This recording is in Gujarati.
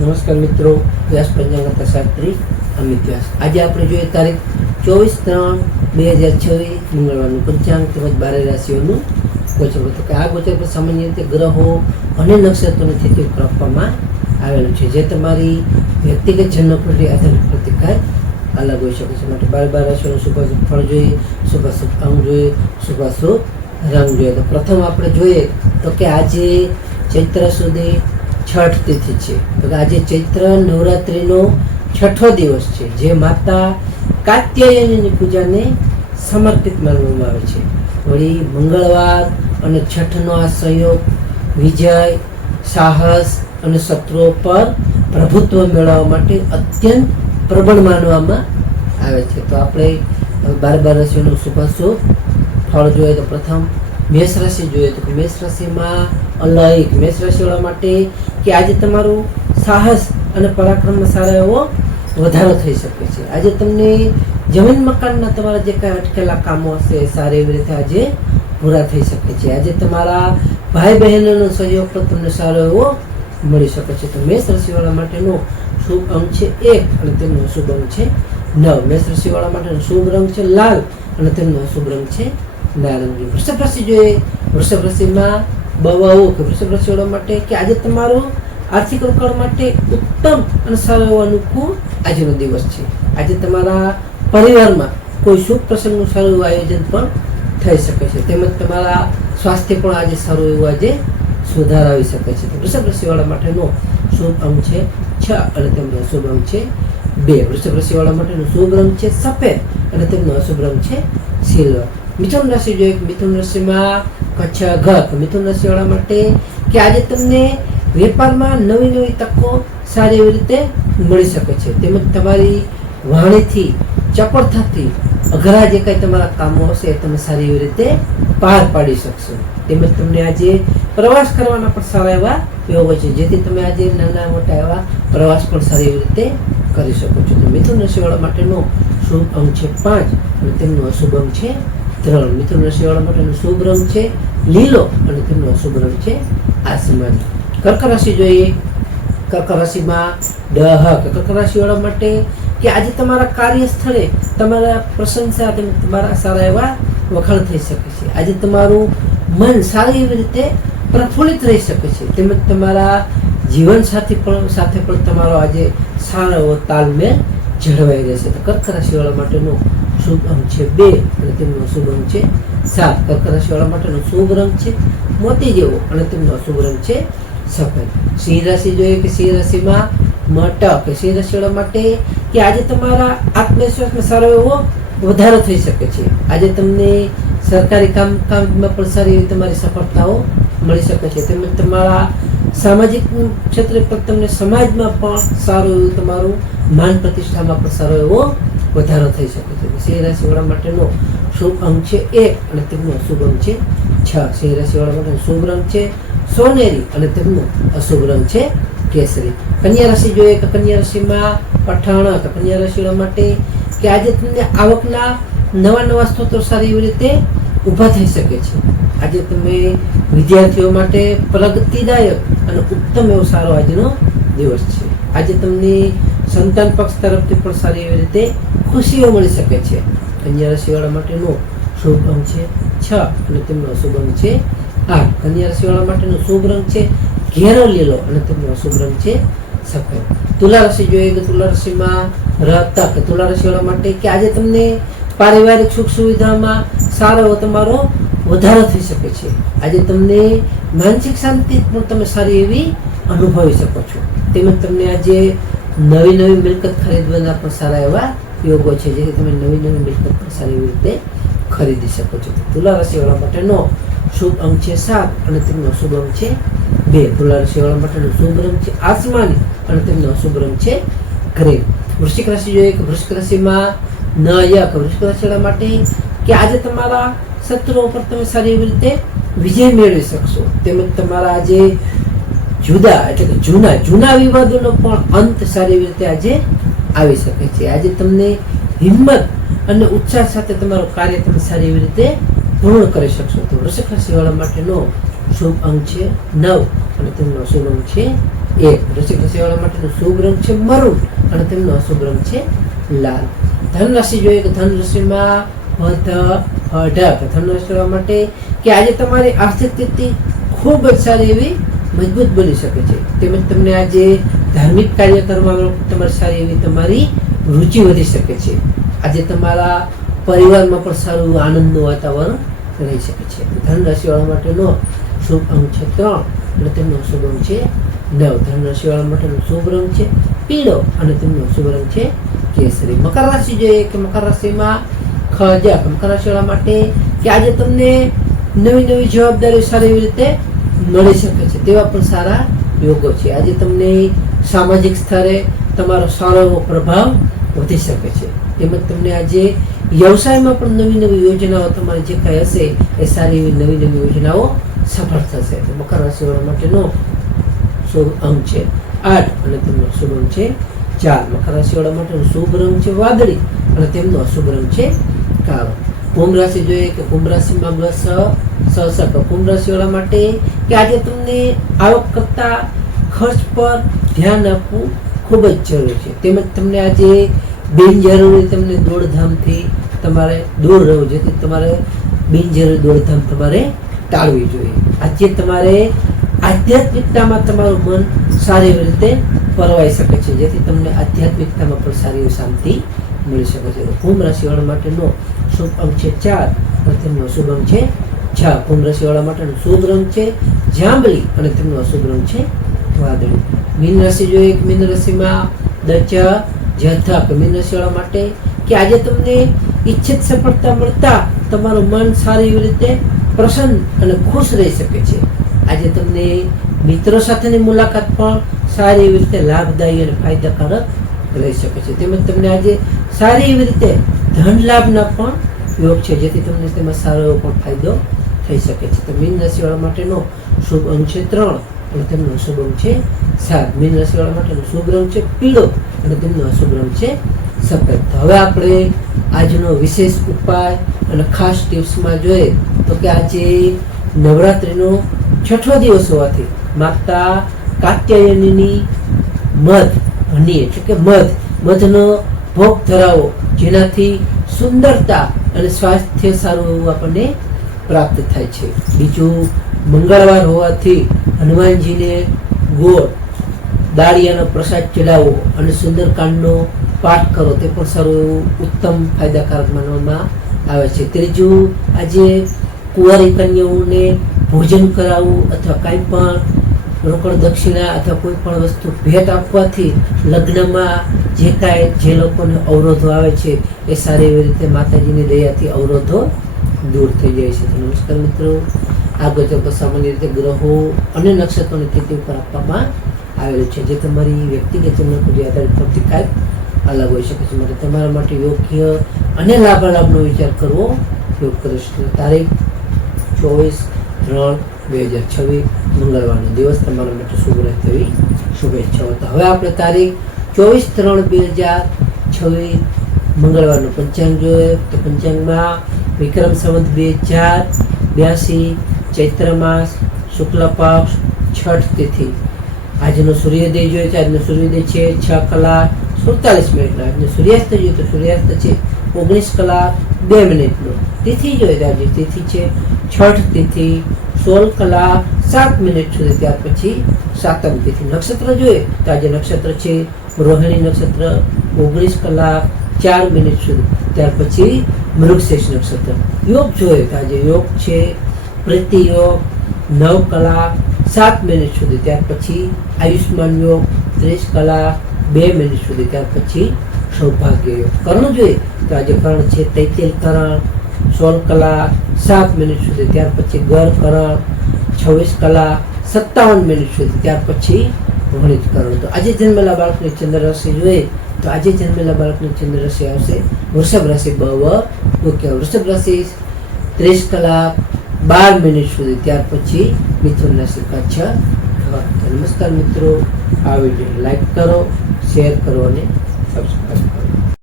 નમસ્કાર મિત્રો, વ્યાસ પંચાંગ શાસ્ત્રી અમિત વ્યાસ. આજે આપણે જોઈએ તારીખ 24/3/2026 મંગળવારનું પંચાંગ તેમજ 12 રાશિઓનું ગોચર. તો કે આ ગોચર પર સામાન્ય રીતે ગ્રહો અને નક્ષત્રોની સ્થિતિ ઉપર આપવામાં આવેલું છે, જે તમારી વ્યક્તિગત જન્મકુંડળી આધારિત પ્રતિકાર અલગ હોઈ શકે છે. માટે 12 રાશિઓનું શુભાશુભ ફળ જોઈએ, શુભાશુભ અંગ જોઈએ, શુભાશુભ રંગ જોઈએ. તો પ્રથમ આપણે જોઈએ તો કે આજે ચૈત્ર સુધી છઠ તિથિ છે. તો આજે ચૈત્ર નવરાત્રિનો છઠ્ઠો દિવસ છે, જે માતા કાત્યાયનીની પૂજાને સમર્પિત માનવામાં આવે છે. વળી મંગળવાર અને છઠનો આ સંયોગ વિજય, સાહસ અને શત્રુઓ પર પ્રભુત્વ મેળવવા માટે અત્યંત પ્રબળ માનવામાં આવે છે. તો આપણે 12 રાશિઓનું શુભાશુભ ફળ જોઈએ. તો પ્રથમ મેષ રાશિ જોઈએ. તો મેષ રાશિમાં અલૌકિક મેષ રાશિવાળા માટે કે આજે તમારું સાહસ અને પરાક્રમમાં સારો એવો વધારો થઈ શકે છે. આજે તમને જમીન મકાનના તમારા જે કાંઈ અટકેલા કામો હશે સારી એવી રીતે આજે પૂરા થઈ શકે છે. આજે તમારા ભાઈ બહેનોનો સહયોગ પણ તમને સારો એવો મળી શકે છે. તો મેષ રાશિવાળા માટેનો શુભ અંક છે 1 અને તેમનો અશુભ અંક છે 9. મેષ રાશિવાળા માટેનો શુભ રંગ છે લાલ અને તેમનો અશુભ રંગ છે નારંગી. વૃષભ રાશિ જોઈએ. વૃષભ રાશિમાં બવાઓ કે વૃષભ રાશિવાળા માટે કે આજે તમારું આર્થિક રોકાણ માટે ઉત્તમ અને સારો એવો અનુકૂળ આજનો દિવસ છે. આજે તમારા પરિવારમાં કોઈ શુભ પ્રસંગનું સારું એવું આયોજન પણ થઈ શકે છે. તેમજ તમારા સ્વાસ્થ્ય પણ આજે સારું એવું આજે સુધાર આવી શકે છે. વૃષભ રાશિવાળા માટેનો શુભ અંક છે 6 અને તેમનો અશુભ અંક છે 2. વૃષભ રાશિવાળા માટેનો શુભ રંગ છે સફેદ અને તેમનો અશુભ રંગ છે સિલ્વર. મિથુન રાશિ જોઈએ. મિથુન રાશિમાં કચ્છ ઘ. મિથુન રાશિવાળા માટે કે આજે તમને વેપારમાં નવી નવી તકો સારી એવી રીતે મળી શકે છે. તેમજ તમારી વાણીથી, ચપળતાથી અઘરા જે કંઈ તમારા કામો હશે એ તમે સારી એવી રીતે પાર પાડી શકશો. તેમજ તમને આજે પ્રવાસ કરવાના પણ સારા એવા યોગો છે, જેથી તમે આજે નાના મોટા એવા પ્રવાસ પણ સારી એવી રીતે કરી શકો છો. તો મિથુન રાશિવાળા માટેનો શુભ અંક છે 5 અને તેમનો અશુભ અંક છે 3. મિથુન રાશિવાળા માટેનો શુભ રંગ છે લીલો અને તેમનો અશુભ રંગ છે આસમાની. કર્ક રાશિ જોઈએ. કર્ક રાશિમાં કર્ક રાશિવાળા માટે કે આજે તમારા કાર્યસ્થળે તમારા પ્રશંસા તેમજ તમારા સારા એવા વખાણ થઈ શકે છે. આજે તમારું મન સારી એવી રીતે પ્રફુલ્લિત રહી શકે છે. તેમજ તમારા જીવનસાથી પણ સાથે પણ તમારો આજે સારો એવો તાલમેલ જળવાઈ રહેશે. તો કર્ક રાશિવાળા માટેનો શુભ અંક છે 2 અને તેમનો અશુભ અંક છે 7. કર્ક રાશિવાળા માટેનો શુભ રંગ છે મોતી જેવો અને તેમનો અશુભ રંગ છે સફેદ. સિંહ રાશિ જોઈએ. કે સિંહ રાશિમાં મટક કે સિંહ રાશિવાળા માટે કે આજે તમારા આત્મવિશ્વાસમાં સારો એવો વધારો થઈ શકે છે. આજે તમને સરકારી કામકાજમાં પણ સારી એવી તમારી સફળતાઓ મળી શકે છે. તેમજ તમારા સામાજિક ક્ષેત્રે પણ તમને સમાજમાં પણ સારું એવું તમારું માન પ્રતિષ્ઠામાં પણ સારો એવો વધારો થઈ શકે છે. સિંહ રાશિવાળા માટેનો શુભ અંક છે 1 અને તેમનો અશુભ અંક છે 6. સિંહ રાશિવાળા માટેનો શુભ રંગ છે સોનેરી અને તેમનો અશુભ રંગ છે કેસરી. કન્યા રાશિ જોઈએ. કે કન્યા રાશિમાં પઠાણ. તો કન્યા રાશિવાળા માટે કે આજે તમને આવકના નવા સ્ત્રોતો સારી એવી રીતે ઊભા થઈ શકે છે. આજે તમે વિદ્યાર્થીઓ માટે પ્રગતિદાયક અને ઉત્તમ એવો સારો આજનો દિવસ છે. આજે તમને સંતાન પક્ષ તરફથી પણ સારી એવી રીતે ખુશીઓ મળી શકે છે. કન્યા રાશિવાળા માટેનો શુભ અંક છે 6 અને તેમનો અશુભ અંક છે 8. કન્યા રાશિવાળા માટેનો શુભ રંગ છે ઘેરો લીલો અને તેમનો અશુભ રંગ છે સફેદ. તુલા રાશિ જોઈએ. કે તુલા રાશિમાં રતક. તુલા રાશિવાળા માટે કે આજે તમને પારિવારિક સુખ સુવિધામાં સારો એવો તમારો વધારો થઈ શકે છે. આજે તમને માનસિક શાંતિ પણ તમે સારી એવી અનુભવી શકો છો. તેમજ તમને આજે નવી મિલકત ખરીદવાના પણ સારા એવા યોગો છે, જેથી તમે નવી મિલકત પણ સારી એવી રીતે ખરીદી શકો છો. તુલા રાશિવાળા માટેનો શુભ અંક છે 7 અને તેમનો અશુભ અંક છે 2. તુલા રાશિવાળા માટેનો શુભ રંગ છે આસમાની અને તેમનો અશુભ રંગ છે ગ્રે. વૃશ્ચિક રાશિ જોઈએ. કે વૃશ્ચિક રાશિમાં નાયક. વૃશ્ચિક રાશિવાળા માટે કે આજે તમારા શત્રુઓ પર તમે સારી એવી રીતે વિજય મેળવી શકશો. તેમજ તમારા આજે જૂના વિવાદોનો પણ અંત સારી એવી રીતે આજે આવી શકે છે. આજે તમને હિંમત અને ઉત્સાહ સાથે તમારું કાર્ય તમે સારી એવી રીતે પૂર્ણ કરી શકશો. તો વૃશ્ચિક રાશિવાળા માટેનો શુભ અંક છે 9 અને તેમનો શુભ અંક છે 1. વૃશ્ચિક રાશિવાળા માટેનો શુભ રંગ છે મરૂન અને તેમનો અશુભ રંગ છે લાલ. ધન રાશિ જોઈએ કે ધન રાશિમાં ધન રાશિવાળા માટે કે આજે તમારી આર્થિક સ્થિતિ ખૂબ જ સારી એવી મજબૂત બની શકે છે. તેમજ તમને આજે ધાર્મિક કાર્ય કરવામાં તમારી સારી એવી તમારી રુચિ વધી શકે છે. આજે તમારા પરિવારમાં પણ સારું આનંદનું વાતાવરણ રહી શકે છે. ધન રાશિવાળા માટેનો શુભ અંક છે 3 અને તેમનો શુભ અંક છે 9. ધન રાશિવાળા માટેનો શુભ રંગ છે પીળો અને તેમનો શુભ રંગ છે કેસરી. મકર રાશિ જોઈએ કે મકર રાશિમાં મકર રાશિવાળા માટે કે આજે તમને નવી નવી જવાબદારી સારી એવી રીતે મળી શકે છે તેવા પણ સારા યોગો છે. આજે તમને સામાજિક સ્તરે તમારો સારો એવો પ્રભાવ વધી શકે છે. તેમજ તમને આજે વ્યવસાયમાં પણ નવી નવી યોજનાઓ તમારી જે કાંઈ હશે એ સારી એવી નવી નવી યોજનાઓ સફળ થશે. તો મકર રાશિવાળા માટેનો શુભ અંક છે 8 અને તેમનો શુભ અંક છે 4. મકર રાશિવાળા માટેનો શુભ રંગ છે વાદળી અને તેમનો અશુભ રંગ છે કાળો. કુંભ રાશિ જોઈએ કે કુંભ રાશિમાં કુંભ રાશિવાળા માટે કે આજે તમને આવક કરતા ખર્ચ પર ધ્યાન આપવું ખૂબ જ જરૂરી છે. તેમજ તમને આજે બિનજરૂરી તમને દોડધામથી તમારે દૂર રહેવું, જેથી તમારે બિનજરૂરી દોડધામ તમારે ટાળવી જોઈએ. આજે તમારે આધ્યાત્મિકતામાં તમારું મન સારી એવી રીતે પરવાઈ શકે છે, જેથી તમને આધ્યાત્મિકતામાં પણ સારી એવી શાંતિ મળી શકે છે. કુંભ રાશિવાળા માટેનો શુભ અંક છે 4 અને તેમનો અશુભ અંક છે 6. કુંભ રાશિવાળા માટેનો શુભ રંગ છે જાંબલી અને તેમનો અશુભ રંગ છે વાદળી. મીન રાશિ જોઈએ કે મીન રાશિમાં મીન રાશિવાળા માટે કે આજે તમને ઈચ્છિત સફળતા મળતા તમારું મન સારી એવી રીતે પ્રસન્ન અને ખુશ રહી શકે છે. આજે તમને મિત્રો સાથેની મુલાકાત પણ સારી એવી રીતે લાભદાયી અને ફાયદાકારક રહી શકે છે. તેમજ તમને આજે સારી એવી રીતે ધન લાભના પણ યોગ છે, જેથી તમને તેમાં સારો એવો પણ ફાયદો થઈ શકે છે. તો મીન રાશિવાળા માટેનો શુભ અંક છે 3 અને તેમનો શુભ અંક છે 7. મીન રાશિવાળા માટેનો શુભ રંગ છે પીળો અને તેમનો અશુભ રંગ છે સફેદ. હવે આપણે આજનો વિશેષ ઉપાય અને ખાસ ટિપ્સમાં જોઈએ તો કે આજે નવરાત્રિનો 6થો દિવસ હોવાથી માતા કાત્યાયનીની મધનો ભોગ ધરાવો, જેનાથી સુંદરતા અને સ્વાસ્થ્ય સારું એવું આપણને પ્રાપ્ત થાય છે. બીજું, મંગળવાર હોવાથી હનુમાનજીને ગોળ દાળિયાનો પ્રસાદ ચડાવવો અને સુંદરકાંડનો પાઠ કરો, તે પણ સારું એવું ઉત્તમ ફાયદાકારક માનવામાં આવે છે. ત્રીજું, આજે કુંવારી કન્યાઓને ભોજન કરાવવું અથવા કાંઈ પણ રોકડ દક્ષિણા અથવા કોઈ પણ વસ્તુ ભેટ આપવાથી લગ્નમાં જે લોકોને અવરોધો આવે છે એ સારી એવી રીતે માતાજીની દયાથી અવરોધો દૂર થઈ જાય છે. નમસ્કાર મિત્રો, આ ગોચર સામાન્ય રીતે ગ્રહો અને નક્ષત્રોની સ્થિતિ ઉપર આપવામાં આવેલું છે, જે તમારી વ્યક્તિગત જન્મકુંડળી આધારિત પરથી કાંઈક અલગ હોઈ શકે છે. માટે તમારા માટે યોગ્ય અને લાભાલાભનો વિચાર કરવો યોગ કરે છે. તારીખ 24/3/2026 મંગળવારનો દિવસ તમારા માટે શુભ રહે તેવી શુભેચ્છાઓ. તો હવે આપણે તારીખ 24/3/2026 મંગળવારનું પંચાંગ જોઈએ તો પંચાંગમાં વિક્રમ સંવત 2082 ચૈત્ર માસ શુક્લ પક્ષ છઠ તિથિ. આજનો સૂર્યોદય જોઈએ તો આજનો સૂર્યોદય છે 6:47. આજનો સૂર્યાસ્ત જોઈએ તો સૂર્યાસ્ત છે 19:02. તિથિ જોઈએ તો આજે તિથિ છે છઠ તિથિ 16:07 સુધી. ત્યાર પછી સાતમ તિથિ. નક્ષત્ર જોઈએ તો આજે નક્ષત્ર છે રોહિણી નક્ષત્ર 19:04 સુધી. ત્યાર પછી મૃગશીર્ષ નક્ષત્ર. યોગ જોઈએ તો આજે યોગ છે પ્રીતિ યોગ 9:07 સુધી. ત્યાર પછી આયુષ્માન યોગ 30:02 સુધી. ત્યાર પછી સૌભાગ્ય યોગ. કર્ણ જોઈએ તો આજે કર્ણ છે તૈતિલ કર્ણ 16:07 સુધી. ત્યાર પછી ગર કર્ણ 26:57 સુધી. ત્યાર પછી વણિજ કર્ણ. તો આજે જન્મેલા બાળકની ચંદ્ર રાશિ જોઈએ તો આજે જન્મેલા બાળકની ચંદ્ર રાશિ આવશે વૃષભ રાશિ વૃષભ રાશિ 30:12 સુધી. ત્યાર પછી મિથુન રાશિ કચ્છ. નમસ્કાર મિત્રો, આ વિડીયો લાઈક કરો, શેર કરો અને સબસ્ક્રાઈબ.